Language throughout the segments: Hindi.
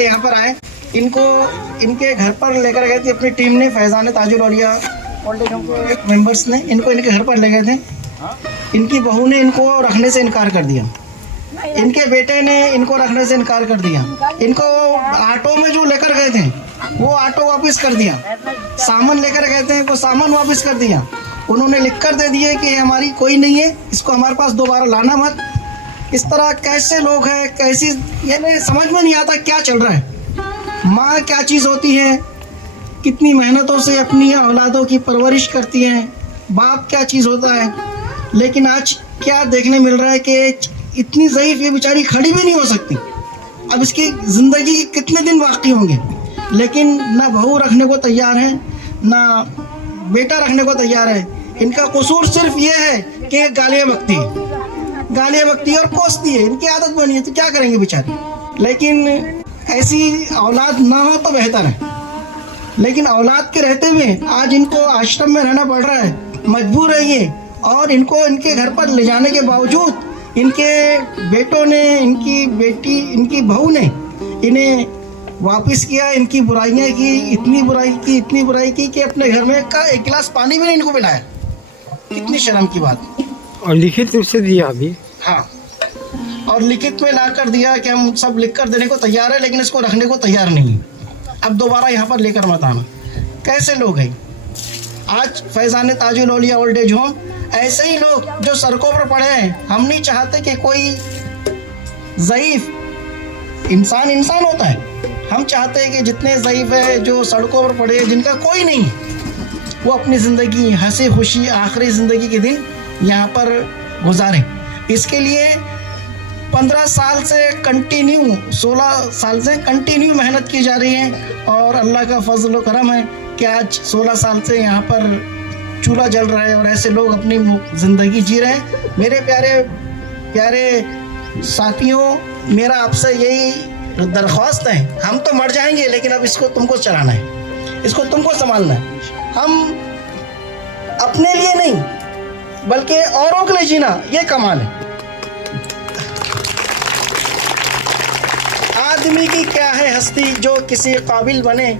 बेचारे यहाँ पर आए, इनको इनके घर पर लेकर गए थे अपनी टीम ने, फैज़ान ताजुल औलिया ओल्ड एज होम के मेंबर्स ने इनको इनके घर पर ले गए थे। इनकी बहू ने इनको रखने से इनकार कर दिया, इनके बेटे ने इनको रखने से इनकार कर दिया, इनको ऑटो में जो लेकर गए थे वो ऑटो वापस कर दिया, सामान लेकर गए थे वो सामान वापस कर दिया। उन्होंने लिख कर दे दिए कि हमारी कोई नहीं है, इसको हमारे पास दोबारा लाना मत। इस तरह कैसे लोग हैं, कैसी, ये समझ में नहीं आता क्या चल रहा है। माँ क्या चीज़ होती है, कितनी मेहनतों से अपनी औलादों की परवरिश करती हैं, बाप क्या चीज़ होता है। लेकिन आज क्या देखने मिल रहा है कि इतनी ज़ईफ़ ये बेचारी खड़ी भी नहीं हो सकती। अब इसकी ज़िंदगी के कितने दिन बाकी होंगे, लेकिन ना बहू रखने को तैयार है ना बेटा रखने को तैयार है। इनका कसूर सिर्फ ये है कि गालियाँ बकती है, गालियाँ बकती है और कोसती है, इनकी आदत बनी है, तो क्या करेंगे बेचारे। लेकिन ऐसी औलाद ना हो तो बेहतर है, लेकिन औलाद के रहते हुए आज इनको आश्रम में रहना पड़ रहा है, मजबूर है ये। और इनको इनके घर पर ले जाने के बावजूद इनके बेटों ने, इनकी बेटी, इनकी बहू ने इन्हें वापस किया, इनकी बुराइयाँ की, इतनी बुराई की कि अपने घर में का एक गिलास पानी भी नहीं इनको पिलाया। कितनी शर्म की बात। और लिखित रूप से दिया अभी? हाँ, और लिखित में ला कर दिया कि हम सब लिख कर देने को तैयार है, लेकिन इसको रखने को तैयार नहीं। अब दोबारा यहाँ पर लेकर मत आना। कैसे लोग हैं आज फैज़ान ताजुल औलिया ओल्ड एज होम, ऐसे ही लोग जो सड़कों पर पड़े हैं। हम नहीं चाहते कि कोई ज़ईफ़ इंसान होता है, हम चाहते हैं कि जितने ज़ईफ़ है जो सड़कों पर पड़े हैं, जिनका कोई नहीं, वो अपनी ज़िंदगी हंसी खुशी आखिरी ज़िंदगी के दिन यहाँ पर गुजारें। इसके लिए 15 साल से कंटिन्यू, 16 साल से कंटिन्यू मेहनत की जा रही है और अल्लाह का फजल व करम है कि आज 16 साल से यहाँ पर चूल्हा जल रहा है और ऐसे लोग अपनी ज़िंदगी जी रहे हैं। मेरे प्यारे साथियों, मेरा आपसे यही दरख्वास्त है, हम तो मर जाएंगे लेकिन अब इसको तुमको चलाना है, इसको तुमको संभालना है। हम अपने लिए नहीं बल्कि औरों के लिए जीना, ये कमाल है। आदमी की क्या है हस्ती जो किसी काबिल बने,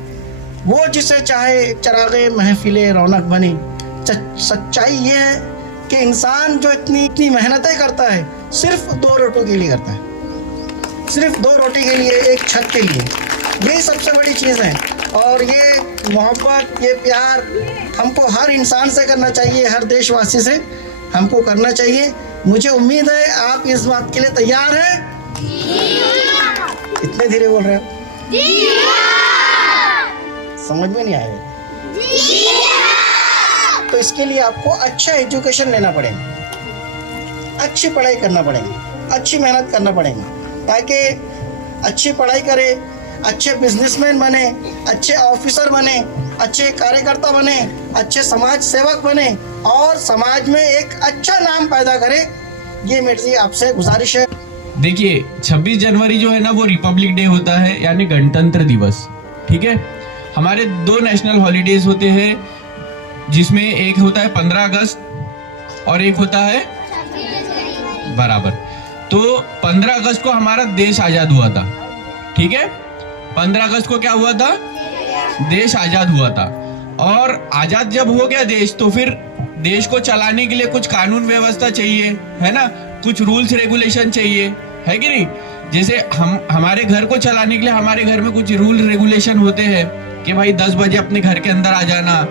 वो जिसे चाहे चरागे महफिले रौनक बने। सच्चाई ये है कि इंसान जो इतनी मेहनतें करता है सिर्फ 2 रोटियों के लिए करता है, सिर्फ 2 रोटी के लिए, एक छत के लिए, यही सबसे बड़ी चीज़ है। और ये मोहब्बत, ये प्यार हमको हर इंसान से करना चाहिए, हर देशवासी से हमको करना चाहिए। मुझे उम्मीद है आप इस बात के लिए तैयार हैं। इतने धीरे बोल रहे हो, समझ में नहीं आया। तो इसके लिए आपको अच्छा एजुकेशन लेना पड़ेगा, अच्छी पढ़ाई करना पड़ेगा, अच्छी मेहनत करना पड़ेगा, ताकि अच्छी पढ़ाई करें, अच्छे बिजनेसमैन बने, अच्छे ऑफिसर बने, अच्छे कार्यकर्ता बने, अच्छे समाज सेवक बने और समाज में एक अच्छा नाम पैदा करें। ये मेरी आपसे गुजारिश है। देखिए 26 जनवरी जो है ना, वो रिपब्लिक डे होता है, यानी गणतंत्र दिवस। ठीक है, हमारे 2 नेशनल हॉलीडेज होते हैं, जिसमें एक होता है 15 अगस्त और एक होता है बराबर। तो 15 अगस्त को हमारा देश आज़ाद हुआ था। ठीक है, 15 अगस्त को क्या हुआ था, देश आज़ाद हुआ था। और आज़ाद जब हो गया देश, तो फिर देश को चलाने के लिए कुछ कानून व्यवस्था चाहिए, है ना, कुछ रूल्स रेगुलेशन चाहिए, है कि नहीं। जैसे हमारे घर को चलाने के लिए हमारे घर में कुछ रूल रेगुलेशन होते हैं कि भाई 10 बजे अपने घर के अंदर आ जाना,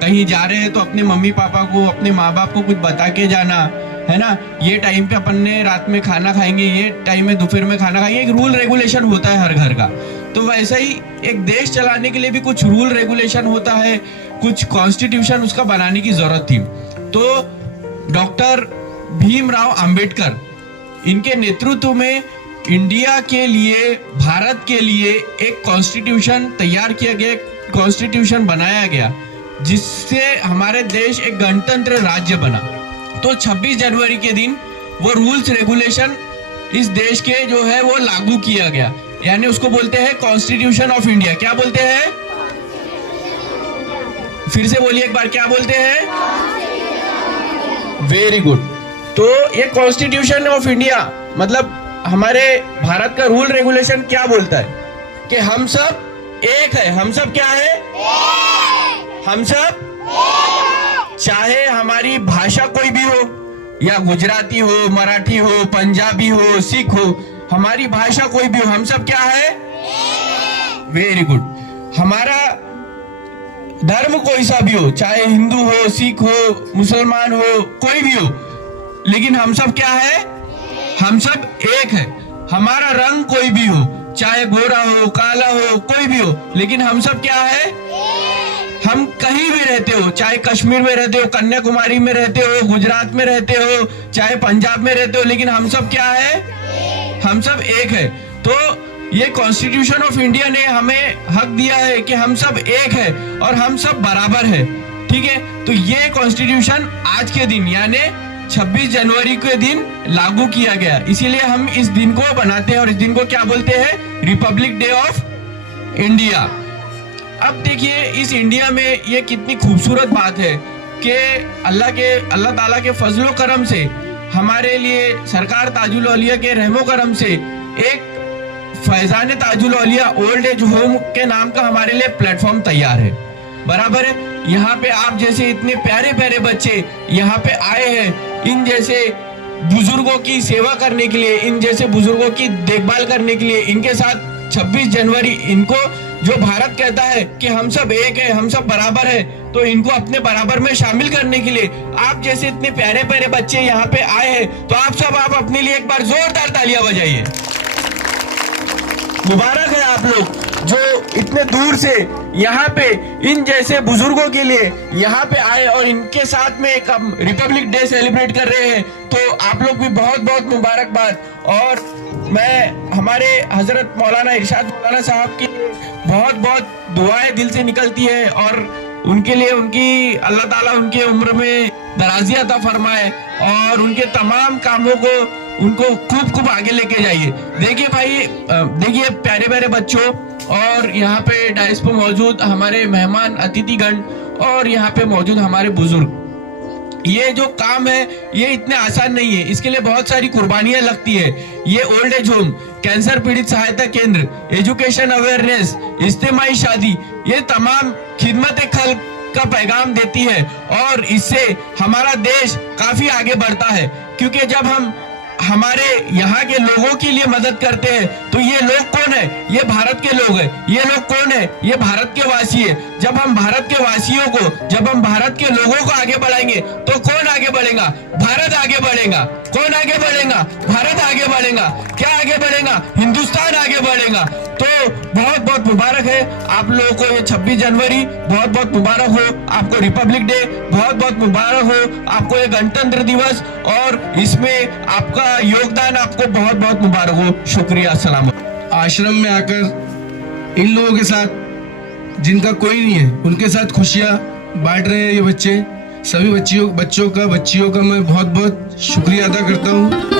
कहीं जा रहे हैं तो अपने मम्मी पापा को, अपने माँ बाप को कुछ बता के जाना, है ना, ये टाइम पे अपन ने रात में खाना खाएंगे, ये टाइम में दोपहर में खाना खाएंगे। एक रूल रेगुलेशन होता है हर घर का। तो वैसा ही एक देश चलाने के लिए भी कुछ रूल रेगुलेशन होता है, कुछ कॉन्स्टिट्यूशन उसका बनाने की जरूरत थी। तो डॉक्टर भीमराव अंबेडकर, इनके नेतृत्व में इंडिया के लिए, भारत के लिए एक कॉन्स्टिट्यूशन तैयार किया गया, कॉन्स्टिट्यूशन बनाया गया, जिससे हमारे देश एक गणतंत्र राज्य बना। तो 26 जनवरी के दिन वो रूल्स रेगुलेशन इस देश के जो है वो लागू किया गया, यानी उसको बोलते हैं कॉन्स्टिट्यूशन ऑफ इंडिया। क्या बोलते हैं, फिर से बोलिए एक बार, क्या बोलते हैं? Very good. तो ये कॉन्स्टिट्यूशन ऑफ इंडिया मतलब हमारे भारत का रूल रेगुलेशन क्या बोलता है? कि हम सब एक है। हम सब क्या है? हम सब चाहे हमारी भाषा कोई भी हो, या गुजराती हो, मराठी हो, पंजाबी हो, सिख हो, हमारी भाषा कोई भी हो, हम सब क्या है? Very good. हमारा धर्म कोई सा भी हो, चाहे हिंदू हो, सिख हो, मुसलमान हो, कोई भी हो, लेकिन हम सब क्या है? हम सब एक है। हमारा रंग कोई भी हो, चाहे गोरा हो, काला हो, कोई भी हो, लेकिन हम सब क्या है? हम कहीं भी रहते हो, चाहे कश्मीर में रहते हो, कन्याकुमारी में रहते हो, गुजरात में रहते हो, चाहे पंजाब में रहते हो, लेकिन हम सब क्या है? हम सब एक है। तो ये कॉन्स्टिट्यूशन ऑफ इंडिया ने हमें हक दिया है कि हम सब एक है और हम सब बराबर है। ठीक है, तो ये कॉन्स्टिट्यूशन आज के दिन यानी 26 जनवरी के दिन लागू किया गया, इसीलिए हम इस दिन को बनाते हैं और इस दिन को क्या बोलते हैं? Republic day of India. अब देखिए इस इंडिया में ये कितनी खूबसूरत बात है कि अल्लाह ताला के फजलो करम से हमारे लिए सरकार ताजुल औलिया के रहमो करम से एक फैजान ताजुल औलिया ओल्ड एज होम के नाम का हमारे लिए प्लेटफॉर्म तैयार है। बराबर है। यहाँ पे आप जैसे इतने प्यारे प्यारे बच्चे यहाँ पे आए हैं, इन जैसे बुजुर्गों की सेवा करने के लिए, इन जैसे बुजुर्गों की देखभाल करने के लिए, इनके साथ 26 जनवरी इनको जो भारत कहता है कि हम सब एक है, हम सब बराबर है, तो इनको अपने बराबर में शामिल करने के लिए आप जैसे इतने प्यारे प्यारे बच्चे यहाँ पे आए हैं, तो आप अपने लिए एक बार जोरदार तालियां बजाइए। मुबारक है आप लोग जो इतने दूर से यहाँ पे इन जैसे बुजुर्गों के लिए यहाँ पे आए और इनके साथ में एक हम रिपब्लिक डे सेलिब्रेट कर रहे हैं, तो आप लोग भी बहुत बहुत मुबारकबाद। और मैं हमारे हजरत मौलाना इरशाद मौलाना साहब की बहुत बहुत दुआएं दिल से निकलती है और उनके लिए उनकी अल्लाह ताला उनके उम्र में दराज़ी अता फरमाए और उनके तमाम कामों को उनको खूब खूब आगे लेके जाइए। देखिए भाई, देखिए प्यारे प्यारे बच्चों, और यहाँ पे डाइस पे मौजूद हमारे मेहमान अतिथिगण और यहाँ पे मौजूद हमारे बुजुर्ग, ये जो काम है ये इतने आसान नहीं है, इसके लिए बहुत सारी कुर्बानियां लगती है। ये ओल्ड एज होम, कैंसर पीड़ित सहायता केंद्र, एजुकेशन अवेयरनेस, इज्तिमाई शादी, ये तमाम खिदमत खल्क का पैगाम देती है और इससे हमारा देश काफी आगे बढ़ता है। क्योंकि जब हम हमारे यहाँ के लोगों के लिए मदद करते हैं तो ये लोग कौन है? ये भारत के लोग हैं। ये लोग कौन है? ये भारत के वासी है। जब हम भारत के वासियों को, जब हम भारत के लोगों को आगे बढ़ाएंगे तो कौन आगे बढ़ेगा? भारत आगे बढ़ेगा। कौन आगे बढ़ेगा? भारत आगे बढ़ेगा। क्या आगे बढ़ेगा? हिंदुस्तान आगे बढ़ेगा। तो बहुत बहुत मुबारक है आप लोगों को ये 26 जनवरी, बहुत बहुत मुबारक हो आपको रिपब्लिक डे, बहुत बहुत मुबारक हो आपको ये गणतंत्र दिवस, और इसमें आपका योगदान आपको बहुत बहुत मुबारक हो। शुक्रिया। अस्सलाम। आश्रम में आकर इन लोगों के साथ जिनका कोई नहीं है उनके साथ खुशियां बांट रहे हैं ये बच्चे। सभी बच्चियों का मैं बहुत बहुत शुक्रिया अदा करता हूँ।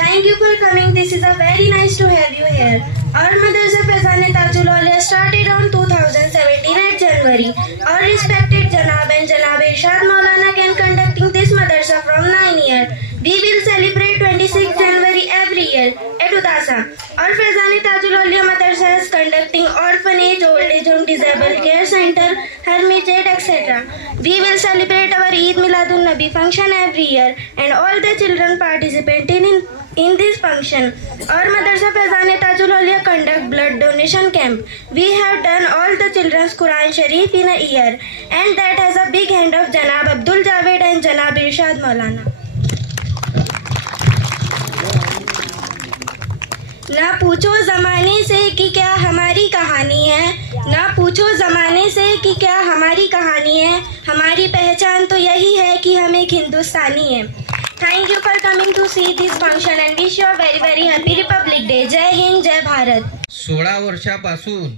Thank you for coming. This is a very nice to have you here. Our Madrasa Faizaane Tajul Aulia started on 2017 at January. Our respected Janab and Janab Irshad Maulana can conducting this madrasa from 9 years. We will celebrate 26 January every year at Udasa. Our Faizaane Tajul Aulia Madrasa is conducting orphanage, old age home, Tribal Care Center, Hermitage, etc. We will celebrate our Eid Miladun Nabi function every year, and all the children participating in this function. Our Madrasa Faizan Tajul Aulia conduct blood donation camp. We have done all the children's Quran Sharif in a year, and that has a big hand of Janab Abdul Javed and Janab Irshad Maulana. ना पूछो ज़माने से कि क्या हमारी कहानी है, ना पूछो ज़माने से कि क्या हमारी कहानी है, हमारी पहचान तो यही है कि हम एक हिंदुस्तानी हैं. Thank you for coming to see this function and wish you a very very happy republic day. जय हिंद, जय भारत. 16 वर्षापासून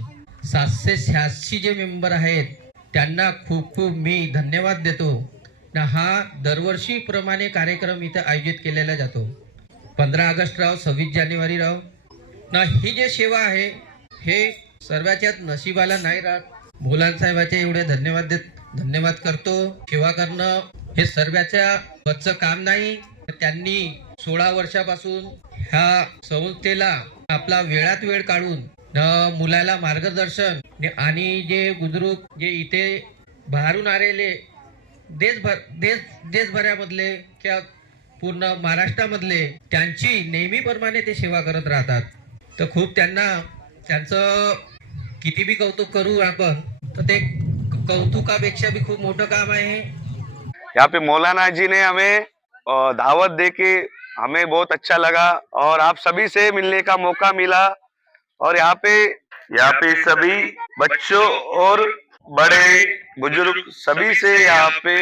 786 जे मेंबर आहेत त्यांना खूप खूप मी धन्यवाद देतो ना. हा दरवर्षीप्रमाणे कार्यक्रम इथं आयोजित केलेला जातो. 15 ऑगस्ट राव, 26 जानेवारी राव ना. ही जे सेवा आहे हे सर्वाच्यात नशिबाला नाही राहत. मोलान साहेबाचे एवढे धन्यवाद करतो. सेवा करणं हे सर्वाच्या बच्चं काम नाही. त्यांनी 16 वर्षापासून ह्या संस्थेला आपला वेळात वेळ काढून मुलाला मार्गदर्शन आणि जे बुजुर्ग जे इथे बाहेरून आलेले देशभरामधले किंवा पूर्ण महाराष्ट्रामधले त्यांची नेहमीप्रमाणे ते सेवा करत राहतात. तर खूप त्यांचं किती बी कौतुक करू आपण तर ते कौतुकापेक्षा भी खूप मोठं काम आहे. यहाँ पे मौलाना जी ने हमें दावत दे के हमें बहुत अच्छा लगा और आप सभी से मिलने का मौका मिला. और यहाँ पे सभी बच्चों और बड़े बुजुर्ग सभी से यहाँ पे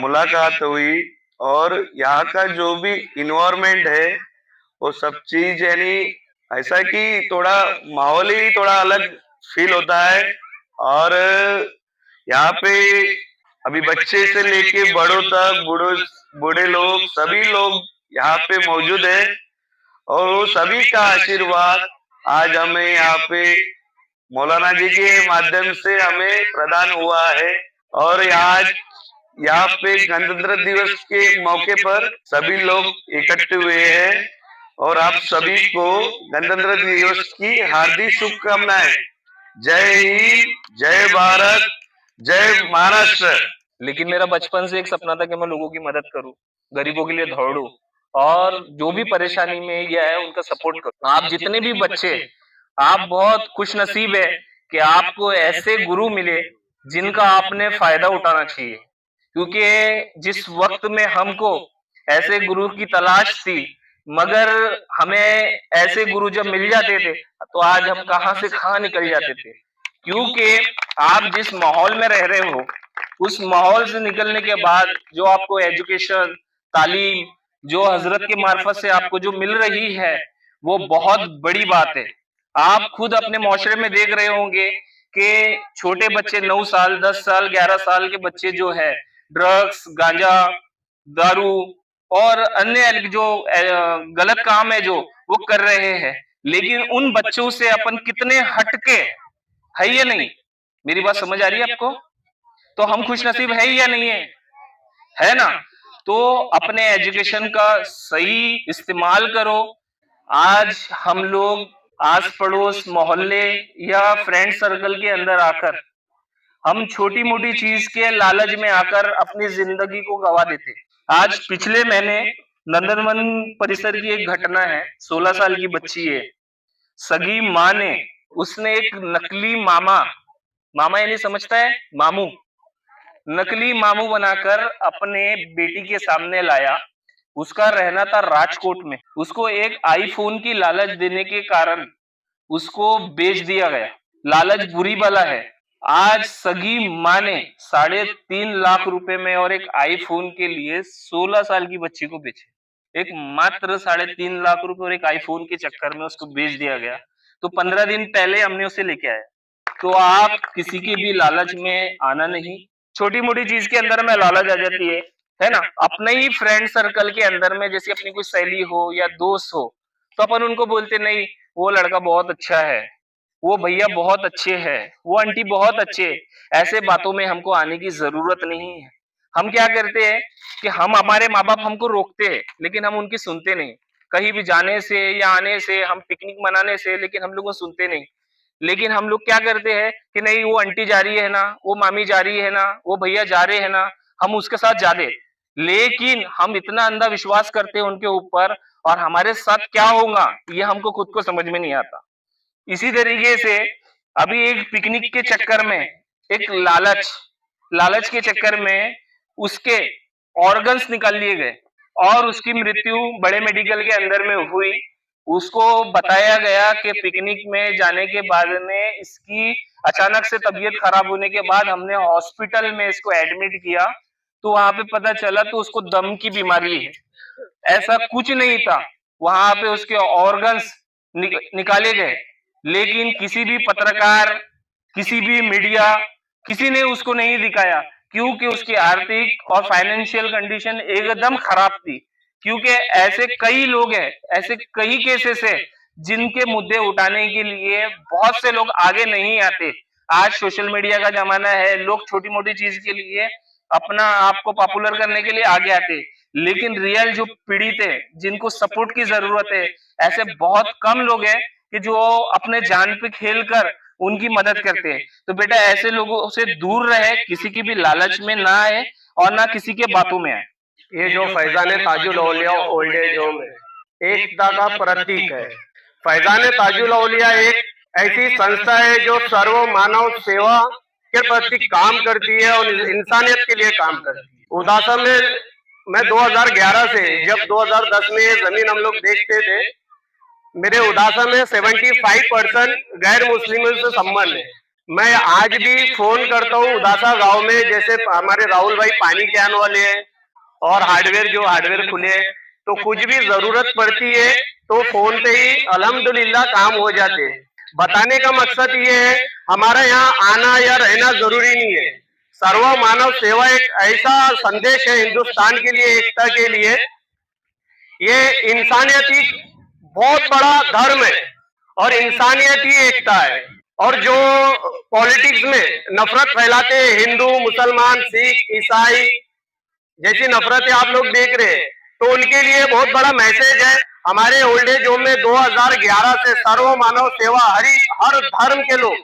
मुलाकात हुई. और यहाँ का जो भी इन्वायरमेंट है वो सब चीज यानी ऐसा कि थोड़ा माहौल ही थोड़ा अलग फील होता है. और यहाँ पे अभी बच्चे से लेके बड़ों तक बूढ़े लोग सभी लोग यहाँ पे मौजूद है. और वो सभी का आशीर्वाद आज हमें यहाँ पे मौलाना जी के माध्यम से हमें प्रदान हुआ है. और यहाँ पे गणतंत्र दिवस के मौके पर सभी लोग इकट्ठे हुए हैं. और आप सभी को गणतंत्र दिवस की हार्दिक शुभकामनाएं. जय हिंद, जय भारत, जय महाराष्ट्र. लेकिन मेरा बचपन से एक सपना था कि मैं लोगों की मदद करूं, गरीबों के लिए दौड़ूं और जो भी परेशानी में गया है उनका सपोर्ट करूं. आप जितने भी बच्चे, आप बहुत खुश नसीब है कि आपको ऐसे गुरु मिले जिनका आपने फायदा उठाना चाहिए. क्योंकि जिस वक्त में हमको ऐसे गुरु की तलाश थी, मगर हमें ऐसे गुरु जब मिल जाते थे तो आज हम कहां से कहां निकल जाते थे. क्योंकि आप जिस माहौल में रह रहे हो उस माहौल से निकलने के बाद जो आपको एजुकेशन, तालीम जो हजरत के मार्फत से आपको जो मिल रही है वो बहुत बड़ी बात है. आप खुद अपने माशरे में देख रहे होंगे कि छोटे बच्चे 9 साल, 10 साल, 11 साल के बच्चे जो है ड्रग्स, गांजा, दारू और अन्य जो गलत काम है जो वो कर रहे हैं. लेकिन उन बच्चों से अपन कितने हटके है या नहीं? मेरी बात समझ आ रही है आपको? तो हम खुश नसीब है या नहीं है ना? तो अपने एजुकेशन का सही इस्तेमाल करो. आज हम लोग आस पड़ोस मोहल्ले या फ्रेंड सर्कल के अंदर आकर हम छोटी मोटी चीज के लालच में आकर अपनी जिंदगी को गवा देते. आज पिछले महीने नंदनवन परिसर की एक घटना है. 16 साल की बच्ची है. सगी माँ ने उसने एक नकली मामा यानी समझता है मामू, नकली मामू बनाकर अपने बेटी के सामने लाया. उसका रहना था राजकोट में. उसको एक आईफोन की लालच देने के कारण उसको बेच दिया गया. लालच बुरी बला है. आज सगी माँ ने 3.5 लाख रुपए में और एक आईफोन के लिए 16 साल की बच्ची को बेचे. एक मात्र 3.5 लाख रुपए और एक आईफोन के चक्कर में उसको बेच दिया गया. तो 15 दिन पहले हमने उसे लेके आया. तो आप किसी के भी लालच में आना नहीं. छोटी मोटी चीज के अंदर में लालच आ जाती है ना. अपने ही फ्रेंड सर्कल के अंदर में जैसे अपनी कोई सहेली हो या दोस्त हो तो अपन उनको बोलते नहीं वो लड़का बहुत अच्छा है, वो भैया बहुत अच्छे हैं, वो आंटी बहुत अच्छे. ऐसे बातों में हमको आने की जरूरत नहीं है. हम क्या करते हैं कि हम हमारे माँ बाप हमको रोकते हैं लेकिन हम उनकी सुनते नहीं. कहीं भी जाने से या आने से, हम पिकनिक मनाने से, लेकिन हम लोगों को सुनते नहीं. लेकिन हम लोग क्या करते हैं कि नहीं, वो आंटी जा रही है ना, वो मामी जा रही है ना, वो भैया जा रहे हैं ना, हम उसके साथ जा दे। लेकिन हम इतना अंधा विश्वास करते हैं उनके ऊपर, और हमारे साथ क्या होगा ये हमको खुद को समझ में नहीं आता। इसी तरीके से अभी एक पिकनिक के चक्कर में, एक लालच के चक्कर में उसके ऑर्गन्स निकाल लिए गए और उसकी मृत्यु बड़े मेडिकल के अंदर में हुई। उसको बताया गया कि पिकनिक में जाने के बाद में इसकी अचानक से तबीयत खराब होने के बाद हमने हॉस्पिटल में इसको एडमिट किया, तो वहां पे पता चला तो उसको दम की बीमारी है। ऐसा कुछ नहीं था, वहां पे उसके ऑर्गन्स निकाले गए, लेकिन किसी भी पत्रकार, किसी भी मीडिया, किसी ने उसको नहीं दिखाया, क्योंकि उसकी आर्थिक और फाइनेंशियल कंडीशन एकदम खराब थी। क्योंकि ऐसे कई लोग हैं, ऐसे कई केसेस है जिनके मुद्दे उठाने के लिए बहुत से लोग आगे नहीं आते। आज सोशल मीडिया का जमाना है, लोग छोटी मोटी चीज के लिए अपना आप को पॉपुलर करने के लिए आगे आते, लेकिन रियल जो पीड़ित है, जिनको सपोर्ट की जरूरत है, ऐसे बहुत कम लोग हैं कि जो अपने जान पे खेल कर उनकी मदद करते हैं। तो बेटा ऐसे लोगों से दूर रहे, किसी की भी लालच में ना आए और ना किसी के बातों में आए। ये जो फैजान ताजुल औलिया ओल्ड एज होम है, एकता का प्रतीक है। फैजान ताजुल औलिया एक ऐसी संस्था है जो सर्व मानव सेवा के प्रति काम करती है और इंसानियत के लिए काम करती है। उदासा में मैं 2011 से, जब 2010 में ये जमीन हम लोग देखते थे, मेरे उदासा में 75% गैर मुस्लिमों से संबंध है। मैं आज भी फोन करता हूँ उदासा गांव में, जैसे हमारे राहुल भाई पानी के आने वाले हैं और हार्डवेयर खुले हैं, तो कुछ भी जरूरत पड़ती है तो फोन पे ही अल्हम्दुलिल्लाह काम हो जाते हैं। बताने का मकसद ये है, हमारा यहाँ आना या रहना जरूरी नहीं है। सर्व मानव सेवा एक ऐसा संदेश है हिंदुस्तान के लिए, एकता के लिए। ये इंसानियत ही बहुत बड़ा धर्म है और इंसानियत ही एकता है। और जो पॉलिटिक्स में नफरत फैलाते हैं, हिंदू, मुसलमान, सिख, ईसाई जैसी नफरतें आप लोग देख रहे हैं, तो उनके लिए बहुत बड़ा मैसेज है। हमारे ओल्ड एज होम में 2011 से सर्व मानव सेवा हर धर्म के लोग,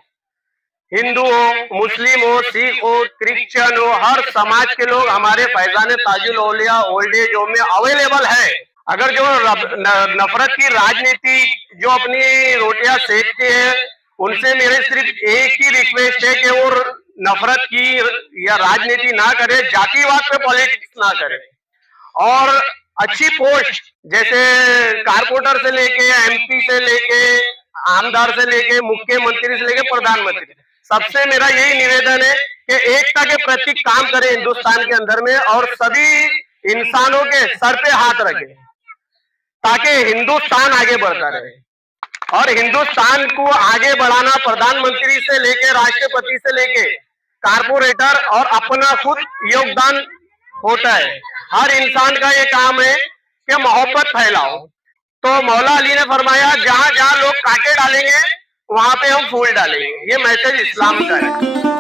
हिंदू हो, मुस्लिम हो, सिख हो, क्रिश्चियन हो, हर समाज के लोग हमारे फैजान ताजुल औलिया ओल्ड एज होम में अवेलेबल है। अगर जो नफरत की राजनीति जो अपनी रोटियां सेकते हैं, उनसे मेरे सिर्फ एक ही रिक्वेस्ट है कि वो नफरत की या राजनीति ना करे, जातिवाद पे पॉलिटिक्स ना करे, और अच्छी पोस्ट जैसे कारपोरेटर से लेके, एमपी से लेके, आमदार से लेके, मुख्यमंत्री से लेके प्रधानमंत्री, सबसे मेरा यही निवेदन है कि एकता के प्रति काम करें हिंदुस्तान के अंदर में, और सभी इंसानों के सर पे हाथ रखें ताकि हिंदुस्तान आगे बढ़ता रहे। और हिंदुस्तान को आगे बढ़ाना प्रधानमंत्री से लेके, राष्ट्रपति से लेके, कारपोरेटर और अपना खुद योगदान होता है। हर इंसान का ये काम है कि मोहब्बत फैलाओ। तो मौला अली ने फरमाया, जहां जहां लोग कांटे डालेंगे वहां पे हम फूल डालेंगे। ये मैसेज इस्लाम का है।